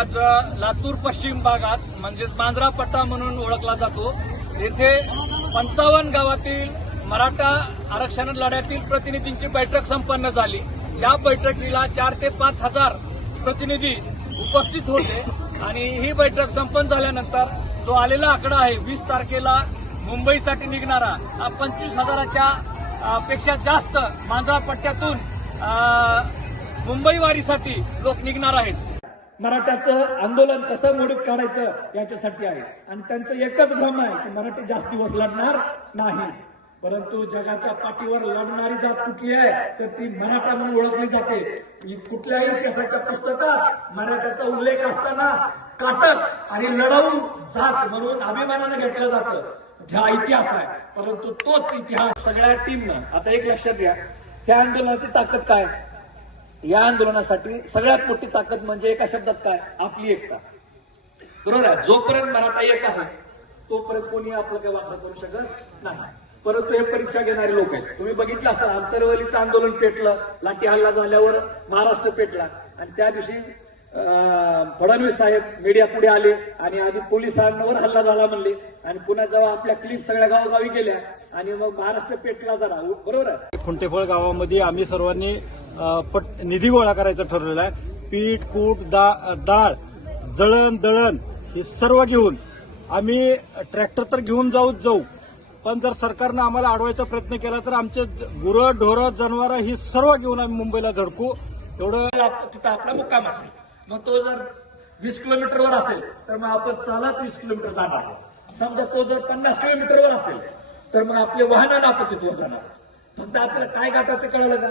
आज लातूर पश्चिम भागात म्हणजेच मांजरा पट्टा म्हणून ओळखला जातो. येथे पंचावन्न गावातील मराठा आरक्षण लढ्यातील प्रतिनिधींची बैठक संपन्न झाली. या बैठकीला चार ते पाच हजार प्रतिनिधी उपस्थित होते आणि ही बैठक संपन्न झाल्यानंतर जो आलेला आकडा आहे वीस तारखेला मुंबईसाठी निघणारा हा पंचवीस हजाराच्या पेक्षा जास्त मांजरा पट्ट्यातून अ, लोक निघणार आहेत. मराठ्याचं आंदोलन कसं मोडीत काढायचं याच्यासाठी आहे. आणि त्यांचं एकच भ्रम आहे की मराठी जास्त दिवस लढणार नाही. परंतु जगाच्या पाठीवर लढणारी जात कुठली आहे तर ती मराठा म्हणून ओळखली जाते. कुठल्याही इतिहासाच्या पुस्तकात मराठ्याचा उल्लेख असताना काटक आणि लढाऊ जात म्हणून अभिमानानं घेतलं जातं. हा इतिहास आहे. परंतु तोच इतिहास सगळ्या टीमनं आता एक लक्षात घ्या त्या आंदोलनाची ताकद काय? या आंदोलनासाठी सगळ्यात मोठी ताकद म्हणजे एका शब्दात काय? आपली एकता. बरोबर आहे? जोपर्यंत मराठा एक आहे तोपर्यंत कोणी आपलं काही वापर करू शकत नाही. परंतु हे परीक्षा घेणारे लोक आहेत. तुम्ही बघितलं असं आंतरवलीचं आंदोलन पेटलं लाठी हल्ला झाल्यावर महाराष्ट्र पेटला. आणि त्या दिवशी फडणवीस साहेब मीडिया पुढे आले आणि आधी पोलिसांवर हल्ला झाला म्हणले. आणि पुन्हा जेव्हा आपल्या क्लिप सगळ्या गावोगावी गेल्या आणि मग महाराष्ट्र पेटला जरा. बरोबर आहे? खुंटेफळ गावामध्ये आम्ही सर्वांनी पट- निधी गोळा करायचा ठरलेला आहे. पीठ कूट दा- डाळ जळण दळण हे सर्व घेऊन आम्ही ट्रॅक्टर तर घेऊन जाऊच जाऊ. पण जर सरकारनं आम्हाला अडवायचा प्रयत्न केला तर आमचे गुरं ढोरं जनावरं ही सर्व घेऊन आम्ही मुंबईला धडकू. एवढं तिथं आपला मुक्काम असेल मग तो जर वीस किलोमीटरवर असेल तर मग आपण चालत वीस किलोमीटर जाणार समजा तो जर पन्नास किलोमीटरवर असेल तर मग आपले वाहनानं आपण तिथवर जाणार फक्त आपल्याला काय गाठाचं कळलं का?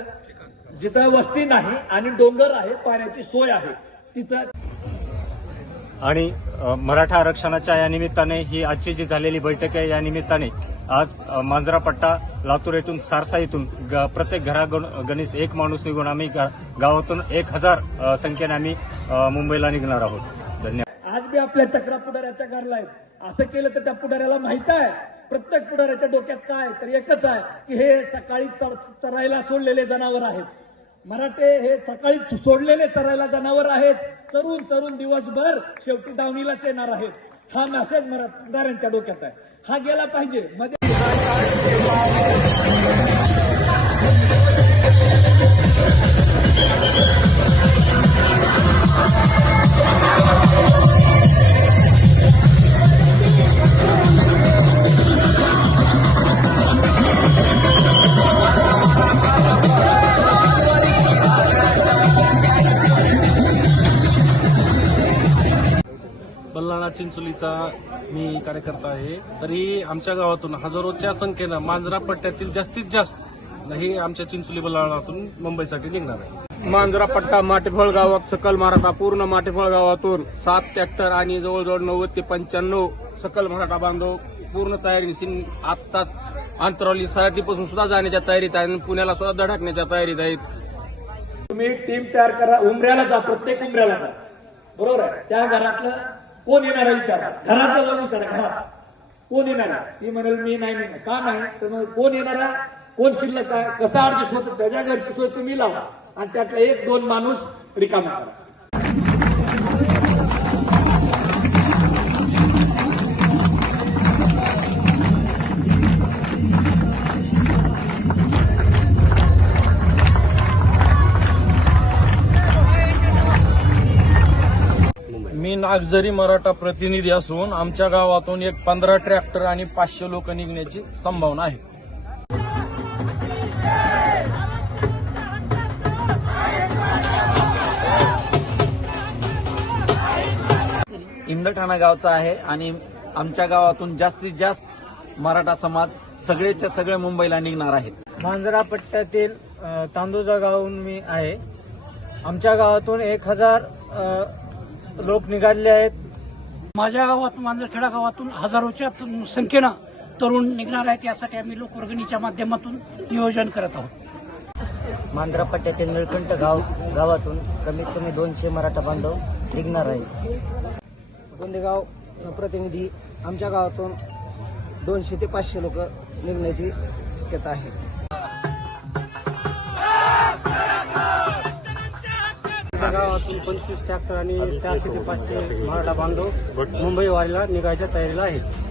जिथं वस्ती नाही आणि डोंगर आहे पाण्याची सोय आहे तिथं आणि मराठा आरक्षणाच्या या निमित्ताने ही आजची जी झालेली बैठक आहे या निमित्ताने आज मांजरा पट्टा लातूर येथून सारसा येथून प्रत्येक घरागणीस एक माणूस निघून आम्ही गावातून एक हजार संख्येने आम्ही मुंबईला निघणार आहोत. धन्यवाद. आज बी आपल्या चक्रा पुढाऱ्याच्या घरला आहेत. असं केलं तर त्या पुढाऱ्याला माहीत आहे. प्रत्येक पुढाऱ्याच्या डोक्यात काय तर एकच आहे की हे सकाळी चर- चरायला सोडलेले जनावर आहेत. मराठे हे सकाळी सोडलेले चरायला जनावर आहेत. चरून चरून दिवसभर शेवटी दावणीलाच येणार आहेत. हा मेसेज मराठ्यांच्या डोक्यात आहे. हा गेला पाहिजे. मध्ये चिंचोलीचा मी कार्यकर्ता आहे. तरी आमच्या गावातून हजारोच्या संख्येनं मांजरा पट्ट्यातील जास्तीत जास्त हे आमच्या चिंचोली बल्लाळातून मुंबईसाठी निघणार आहे. मांजरा पट्टा माटेफळ गावात सकल मराठा पूर्ण माटेफळ गावातून सात ट्रॅक्टर आणि जवळजवळ नव्वद ते पंच्याण्णव सकल मराठा बांधव पूर्ण तयारी आत्ताच अंतरावली सराटीपासून सुद्धा जाण्याच्या तयारीत आहे आणि पुण्याला सुद्धा धडकण्याच्या तयारीत आहेत. तुम्ही टीम तयार करा उमऱ्याला जा प्रत्येक उमऱ्याला जा. बरोबर आहे? त्या घरातलं कोण येणार आहे विचारा. घरातलं जाऊन विचारा घरात. कोण येणार आहे? ती म्हणाल मी नाही म्हणणार का नाही? तर मग कोण येणार आहे? कोण शिल्लक आहे कसा ऍडजस्ट होतं त्याच्या घरची सोय तुम्ही लावा. आणि त्यातला एक दोन माणूस रिकामा करा. नागझरी मराठा प्रतिनिधी असून आमच्या गावातून एक पंधरा ट्रॅक्टर आणि पाचशे लोक निघण्याची संभावना आहे. इंदठाणा गावचा आहे आणि आमच्या गावातून जास्तीत जास्त मराठा समाज सगळेच्या सगळे मुंबईला निघणार आहेत. मांजरा पट्ट्यातील तांदूजा गावाहून मी आहे. आमच्या गावातून एक हजार लोक निघाले आहेत. माझ्या गावात मांजरखेडा गावातून हजारोच्या त- संख्येनं तरुण निघणार आहेत. यासाठी आम्ही लोकवर्गणीच्या माध्यमातून नियोजन करत आहोत. मांजरा पट्ट्यातील निळकंठ गाव गावातून कमीत कमी दोनशे मराठा बांधव निघणार आहे गोंदेगाव प्रतिनिधी आमच्या गावातून दोनशे ते पाचशे लोक निघण्याची शक्यता आहे. गावातून पंचवीस ट्रॅक्टर आणि चारशे ते पाचशे मराठा बांधव मुंबई वारीला निघायच्या तयारीला आहेत.